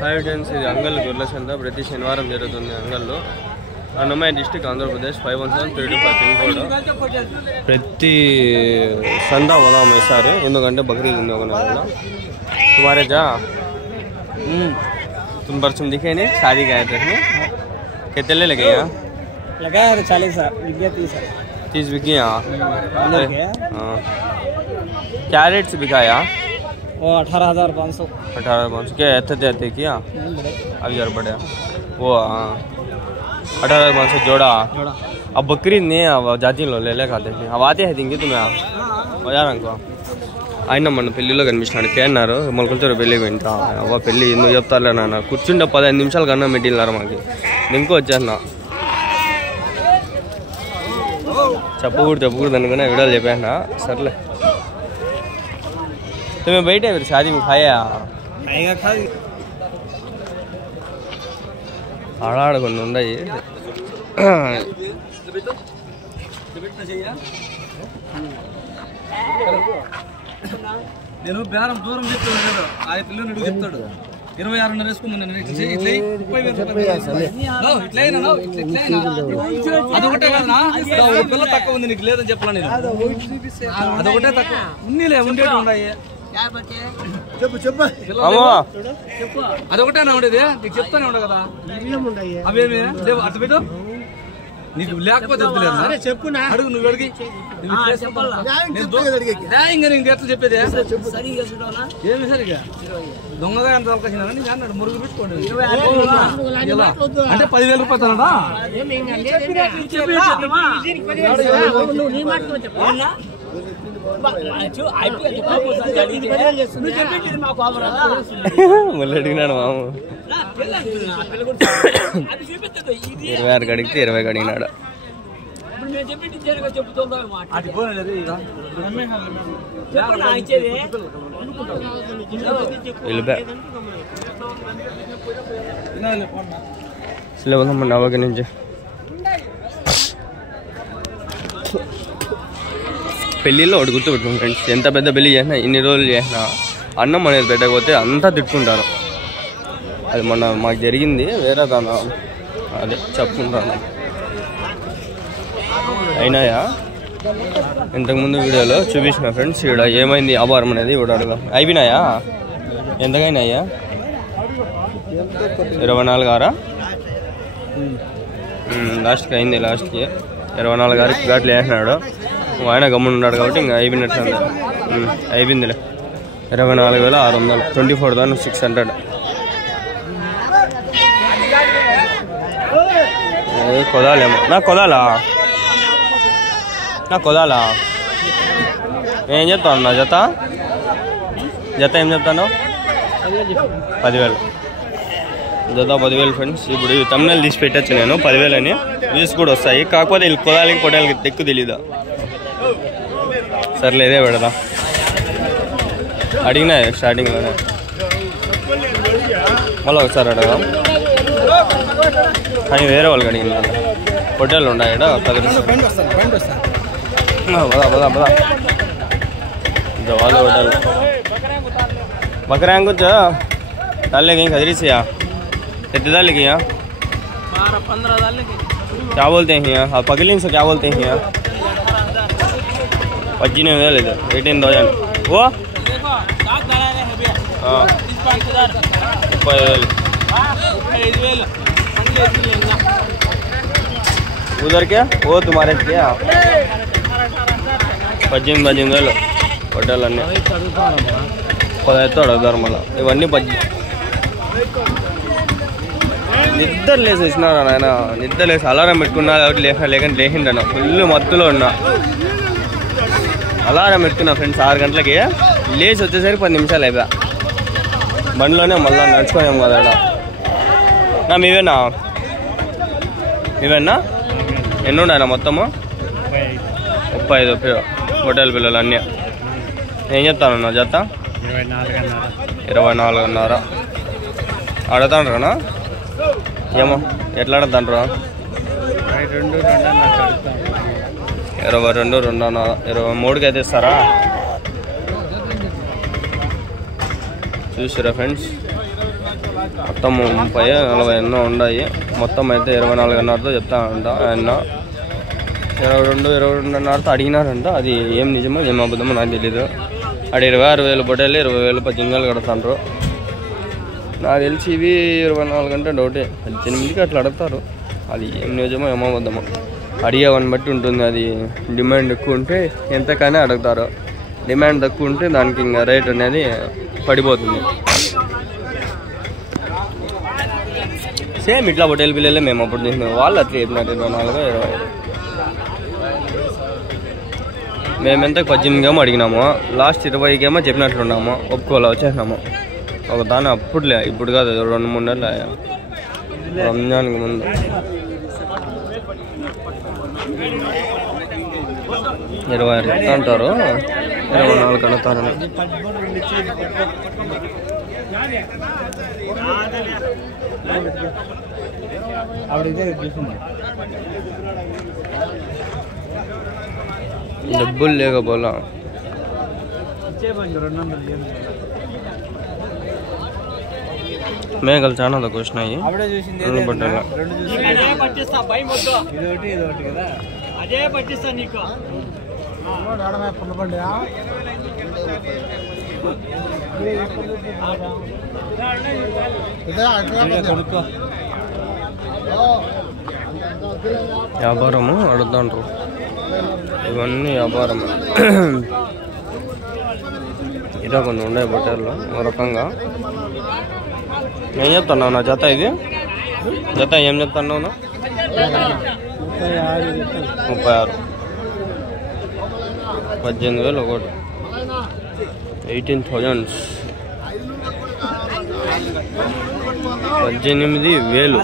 Hi friends, ఇది అంగల్ గొర్రెల సంత ప్రతి శనివారం జరుగుతుంది అంగల్లో. Annamayya district Andhra Pradesh 517325 pin code. ప్రతి సంత పోదాం ఈసారి, ఎందుకంటే బక్రీద్ ఉంది ఒక నెలలో. तुम्हारे जा तुम परसों दिखे नहीं शादी गए थे कितने ले लगे यहाँ लगा 40 30 बिकी यहाँ. क्या रेट से बिका यार? वो 18,500 क्या ऐसे किया अब यार बढ़िया वो. हाँ 18,500 जोड़ा. अब बकरी नहीं अब जाती लो ले खाते थे. अब आते हैं देंगे तुम्हें आप यार अंको ఆయన మొన్న పెళ్లిలో కనిపించినాడు కేన్నారు మొలకలతో పెళ్ళి వింటా అవ్వ పెళ్ళి ఎందుకు చెప్తారులే నాన్న కూర్చుంటే 15 నిమిషాలు కన్నా మెట్టిన్నారు మాకు ఇంకో వచ్చాను చెప్పకూడదు అనుకున్నా వీడియోలు చెప్పాను సర్లే. तुम्हें बैठे फिर शादी में खाया ఆడ కొన్ని ఉన్నాయి. నేను బేరం దూరం చెప్తాడు ఆ పిల్లని అడుగు చెప్తాడు 26.5 వేసుకుంది అదొకటే కదా పిల్ల తక్కువ ఉంది నీకు లేదని చెప్పాల నేను అదొకటే తక్కువ ఉన్నీలే ఉండేటి ఉన్నాయి చెప్పు అదొకటేనా ఉండేది నీకు చెప్తానే ఉండవు కదా అవేమి లేవు అటు పెట్టు నీకు లేకపోతే చెప్పు అడుగు నువ్వు అడిగి ఎట్లా చెప్పేది ఏమి సరిగా దొంగగా ఎంత అవకాశం అన్నాడు మురుగు పెట్టుకోండి అంటే 10,000 రూపాయలు మళ్ళీ అడిగినాడు మాము 26 అడిగితే 20 అడిగినాడు. నవ్వకి నుంచి పెళ్ళిలో ఒకటి గుర్తుపెట్టుకోండి ఫ్రెండ్స్, ఎంత పెద్ద పెళ్ళి చేసినా ఇన్ని రోజులు చేసినా అన్నం అనేది పెట్టకపోతే అంతా తిట్టుకుంటారు. అది మొన్న మాకు జరిగింది వేరే దాని అదే చెప్పుకుంటాను. అయినాయా ఇంతకుముందు వీడియోలో చూపించిన ఫ్రెండ్స్ ఇక్కడ ఏమైంది వ్యాపారం అనేది ఇప్పుడు అడగం. అయిపోయినాయా ఎంతకైనాయా 24 లాస్ట్కి అయింది. లాస్ట్కి 24 ఘాట్లు వేసినాడు. ఆయన గమ్మున ఉన్నాడు కాబట్టి ఇంకా అయిపోయినట్టు అయిపోయిందిలే. 24,600 24,600 కొదాలేమో నాకు కొదాలా ఏం చెప్తాను నా జత ఏం చెప్తాను 10,000 జత 10,000 ఫ్రెండ్స్. ఇప్పుడు తమిళ తీసి పెట్టచ్చు నేను 10,000 అని వ్యూస్ కూడా వస్తాయి. కాకపోతే వీళ్ళు కొదాలకి తెక్కు తెలీదా. సర్లే ఇదే పెడదా అడిగినా స్టార్టింగ్లోనే మళ్ళీ ఒకసారి అడగదాం. కానీ వేరే వాళ్ళకి అడిగినా హోటల్ ఉన్నాయి ఇక్కడ 10 बदा जवाल होटल बकरा कुछ डालने कहीं खजरी से कितने डाल लेके यहाँ 12-15 डालने के क्या बोलते हैं यहाँ आप पगलिन से क्या बोलते हैं यहाँ 25,000 लेते 18,000 वो हाँ उधर क्या वो तुम्हारे क्या 18,000 హోటల్ అన్నీ 10 అడుగుతారు. మళ్ళీ ఇవన్నీ నిద్ర లేసి వచ్చినారా నాయన, నిద్ర లేసి అలారం పెట్టుకున్నా కాబట్టి లేకుండా లేచిండను. ఫుల్ మత్తులో ఉన్నా. అలారం పెట్టుకున్నా ఫ్రెండ్స్ 6 గంటలకి లేచి వచ్చేసరికి 10 నిమిషాలు అయిపోయా. బండిలోనే మళ్ళీ నడుచుకోలేము కదా. నా మీవేనా ఎన్ని ఉన్నాయన్నా మొత్తము 35 హోటల్ పిల్లలు అన్నీ. ఏం చెప్తానన్నా జత 24,500 అడుగుతాండ్రనా ఏమో ఎట్లా అడుగుతాండ్రా 22, 2,500, 23కి అయితే ఇస్తారా? చూసారా ఫ్రెండ్స్ మొత్తం 30-40 ఎన్నో ఉన్నాయి. మొత్తం అయితే 24.5తో చెప్తానంట ఆయన. 22-22.5తో అడిగినారంట. అది ఏం నిజమో ఏం అబద్ధమో నాకు తెలీదు. అక్కడ 26,000 బొట్టేళ్ళు 20,000 18,000 కడతాండ్రు. నాకు తెలిసి ఇవి 24 అంటే డౌటే. 18కి అట్లా అడుగుతారు. అది ఏం నిజమో ఏమో అబద్ధమో అడిగేవని బట్టి ఉంటుంది. అది డిమాండ్ ఎక్కువ ఉంటే ఎంతకైనా అడుగుతారు. డిమాండ్ తక్కువ ఉంటే దానికి ఇంకా రేట్ అనేది పడిపోతుంది. సేమ్ ఇట్లా హోటల్ పిల్లలే మేము అప్పుడు తీసుకున్నాం. వాళ్ళు అట్లా చెప్పినారు 24-25. మేమెంతకు 18 అడిగినాము. లాస్ట్ 20 చెప్పినట్లున్నాము. ఒప్పుకోలే వచ్చేసినాము. ఒక దాని అప్పుడులే, ఇప్పుడు కాదు 2-3 నెలలు రంజాన్కి ముందు. ఇరవై అంటారు, 24 కడతారని. డబ్బులు లేకపోలా మేఘలు చాలా తక్కువ వచ్చినాయి. వ్యాపారము అడుగుతాండ్రు. ఇవన్నీ వ్యాపారం. ఇదో కొన్ని ఉన్నాయి బొట్టేళ్ళు ఒక రకంగా. ఏం చెప్తున్నావు నా జత? ఇది జత ఏం చెప్తున్నావు నా? 36. 18,000 ఒకటి. 18,000. 18,000.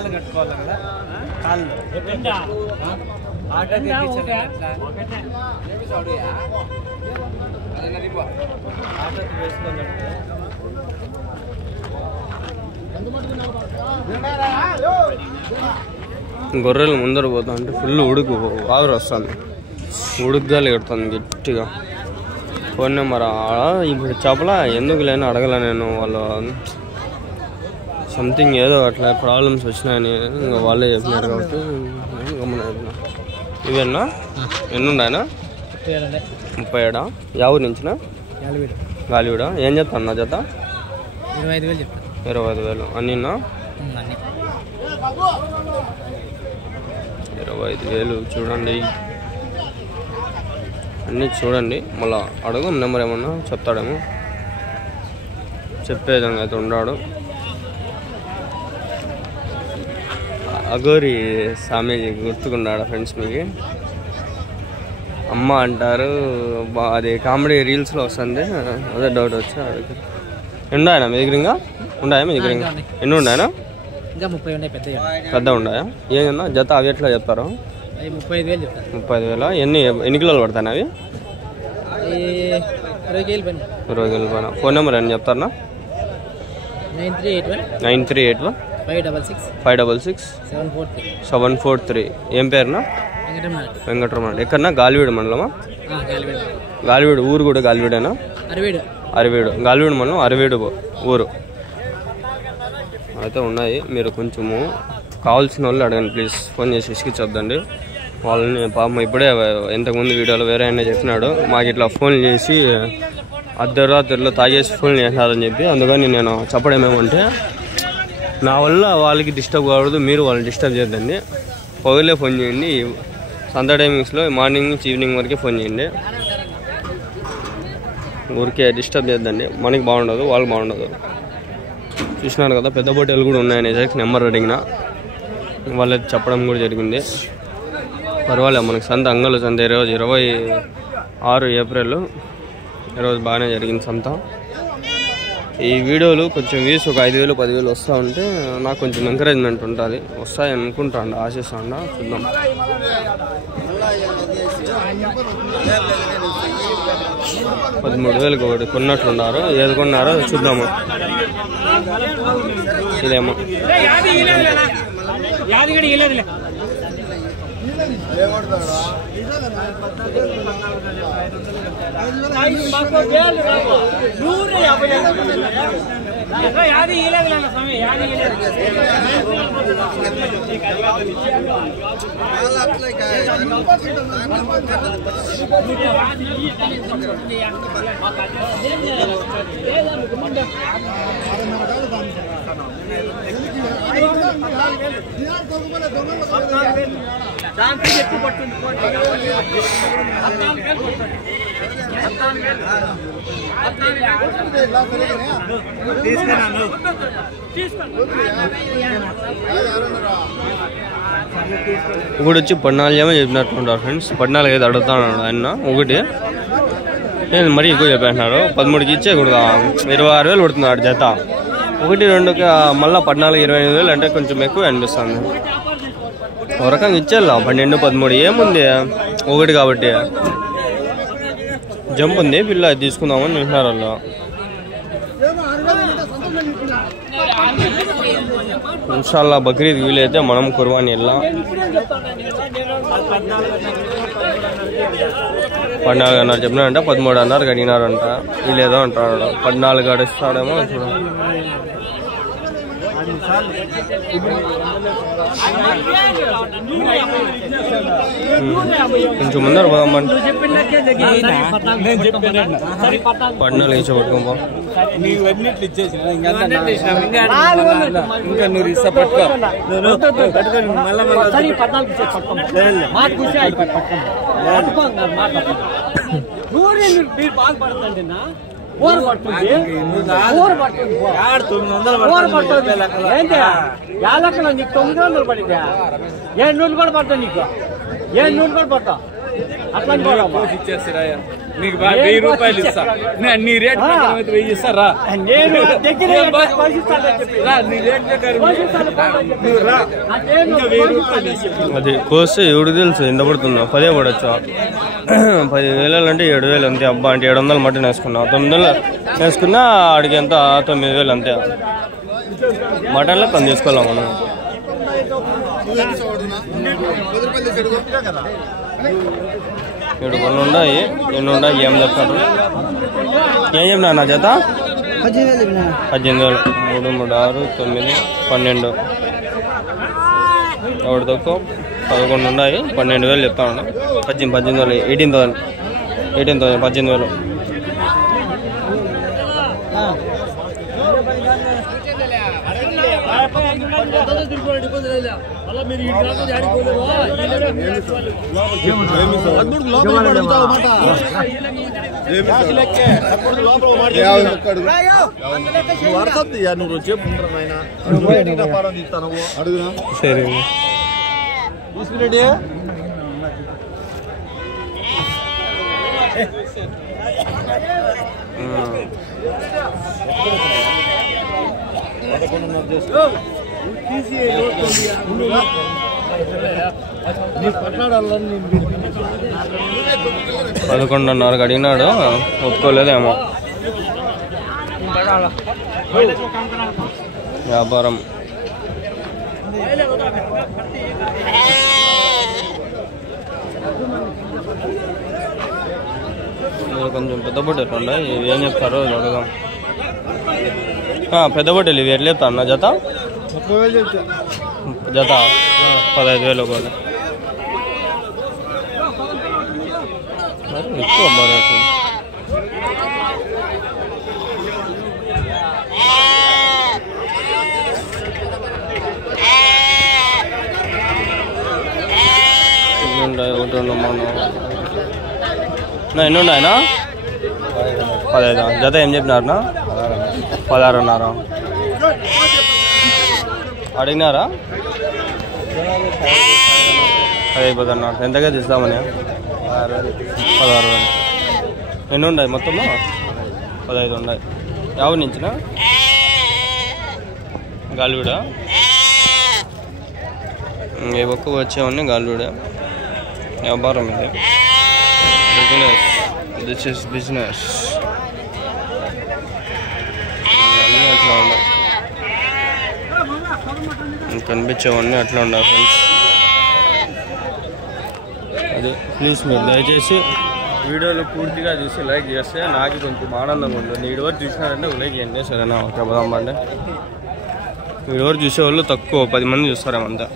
గొర్రెలు ముందర పోతా అంటే ఫుల్ ఉడుకు ఆవిరి వస్తుంది. ఉడుకుగాలి కడుతుంది గట్టిగా. ఫోన్ నెంబర్ ఇప్పుడు చెప్పలా, ఎందుకు లేని అడగల నేను. వాళ్ళు సంథింగ్ ఏదో అట్లా ప్రాబ్లమ్స్ వచ్చినాయని ఇంకా వాళ్ళే చెప్పినారు కాబట్టి గమన చెప్పిన. ఇవేనా ఎన్ని ఉన్నాయనా? 37. ఎవరి నుంచినా? గాలివీడ. ఏం చెప్తాను నా జత? 25,000 అన్నీనా? 25,000 చూడండి. అన్నీ చూడండి. మళ్ళీ అడుగు నెంబర్ ఏమన్నా చెప్తాడేమో. చెప్పే విధంగా అయితే ఉన్నాడు. అఘోరి స్వామీజీ గుర్తుకున్నాడు ఫ్రెండ్స్ మీకు? అమ్మ అంటారు. అది కామెడీ రీల్స్లో వస్తుంది. అదే డౌట్ వచ్చి అడుగు. ఉన్నాయన మీ దగ్గర? ఇంకా ఉన్నాయా మీ దగ్గర? ఎన్ని ఉన్నాయనా? ఇంకా 30 ఉన్నాయి. పెద్ద ఉన్నాయా? ఏమన్నా జత అవి ఎట్లా చెప్తారు? 35,000. ఎన్ని కిలోలు పడతాయి అవి? 20 కిలోల పైన. ఫోన్ నెంబర్ ఏమన్నా చెప్తారా? 9381 566 743. ఏం పేరునా? వెంకటరమణ. ఎక్కడన్నా? గాలివీడు మండలమా? గాలివీడు ఊరు కూడా గాలివీడేనా? అరివీడు. గాలివీడు మండలం, అరివీడు ఊరు అయితే ఉన్నాయి. మీరు కొంచెము కావాల్సిన వాళ్ళు అడగండి ప్లీజ్. ఫోన్ చేసి ఇసుకిచ్చొద్దండి వాళ్ళని. పాపం ఇప్పుడే ఇంతకుముందు వీడియోలో వేరే ఆయన చెప్పినాడు మాకు ఇట్లా ఫోన్ చేసి అర్ధరాత్రిలో తాగేసి ఫోన్ చేసినారని చెప్పి. అందుకని నేను చెప్పడం ఏమంటే, నా వల్ల వాళ్ళకి డిస్టర్బ్ కావద్దు, మీరు వాళ్ళని డిస్టర్బ్ చేయొద్దండి. పగలే ఫోన్ చేయండి. సంత టైమింగ్స్లో మార్నింగ్ నుంచి ఈవినింగ్ వరకే ఫోన్ చేయండి. ఊరికే డిస్టర్బ్ చేయొద్దండి. మనకి బాగుండదు, వాళ్ళకి బాగుండదు. చూసినారు కదా పెద్ద బొట్టెలు కూడా ఉన్నాయని నెంబర్ అడిగిన వాళ్ళకి చెప్పడం కూడా జరిగింది. పర్వాలేదు మనకి సంత అంగళ్ళు సంత ఈరోజు 26 ఏప్రిల్. ఈరోజు బాగానే జరిగింది సంత. ఈ వీడియోలు కొంచెం వ్యూస్ ఒక 5,000 10,000 వస్తూ ఉంటే నాకు కొంచెం ఎంకరేజ్మెంట్ ఉంటుంది. వస్తాయి అనుకుంటాను, ఆశిస్తాను. చూద్దాం. 13,000 ఒకటి కొన్నట్లున్నారు. ఏది కొన్నారో చూద్దాము. ఇదేమో ఒకటి వచ్చి 14 ఏమో చెప్పినట్టుంటారు ఫ్రెండ్స్. 14 అయితే అడుగుతాను ఆయన. ఒకటి నేను మరీ ఎక్కువ చెప్పేస్తున్నారు. 13కి ఇచ్చే కూడా 26,000 పడుతున్నాడు జత. 1, 2కి మళ్ళీ 14, 25,000 అంటే కొంచెం ఎక్కువ అనిపిస్తుంది. ఒక రకంగా ఇచ్చేలా 12, 13 ఏముంది, ఒకటి కాబట్టి జంప్ ఉంది. పిల్ల తీసుకుందామని చూసినారు వాళ్ళు. ఇన్షాల్లా బక్రీద్ వీలైతే మనం కుర్బానీ వెళ్ళా. 14 చెప్పినారంట, 13 అడిగినారంట. వీళ్ళేదో అంటాడు 14 అడుస్తాడేమో చూడండి. కొంచెం ముందర పోదామని 14 ఇచ్చి పట్టుకోమా. నీకు 900 పడిందా? 700 కూడా పడతా. నీకు 700 కూడా పడతా. అట్లా ఇచ్చేస్తారా? నీకు 1000 రూపాయలు ఇస్తా. నీ రేట్ 1000 ఇస్తారా? అది కోస్తే ఎవడు తెలుసు ఎంత పడుతుందో. 10 పడచ్చు. 10,000 అంటే 7,000 అంతే. అబ్బా అంటే 700 మటన్ వేసుకున్నా. 900 వేసుకున్నా ఆడికి ఎంత 9,000 అంతే. మటన్లో కొన్ని తీసుకోవాలి మనం. ఏడు కొన్ని ఉన్నాయి, ఎన్ని ఉన్నాయి ఏం చెప్తారు. ఏం చెప్పినా నా జత 18,000. 3, 3, 6, 9, 12. ఒకటి తక్కువ 11 ఉన్నాయి. 12,000 చెప్తా ఉన్నా. 18,000 18,000 18,000 సరే $11,500 అడిగినాడు. ఒప్పుకోలేదేమో. వ్యాపారం కొంచెం పెద్ద బొట్టెలు ఉన్నాయి. ఇవి ఏం చెప్తారో అడుగుదాం. పెద్ద బొట్టెలు ఇవి ఎట్లా చెప్తా అన్న జత? జత 15,000 కూడా ఎక్కువ రేటు. ఎన్ని ఉన్నాయనా? 15. జత ఏం చెప్పినారనా? 16 అడిగినారా? 15 అన్నారు. ఎంతగా తీస్తామని? 16,000. ఎన్ని ఉన్నాయి మొత్తము? 15 ఉన్నాయి. ఎవరి నుంచిన? గాలివీడ. ఏ ఒక్క వచ్చేవన్నీ గాలివీడ. వ్యాపారం ఇది. బిజినెస్. This is business. అన్నీ అట్లా ఉన్నాయి. కనిపించేవన్నీ అట్లా ఉన్నాయి ఫ్రెండ్స్. అది ప్లీజ్ మీరు దయచేసి వీడియోలు పూర్తిగా చూసి లైక్ చేస్తే నాకు కొంచెం ఆనందంగా ఉంటుంది. వీడి వరకు చూసినారంటే లైక్ చేయండి సరేనా? ఓకే పోదామంటే వీడి వరకు చూసేవాళ్ళు తక్కువ 10 మంది చూస్తారేమంతా.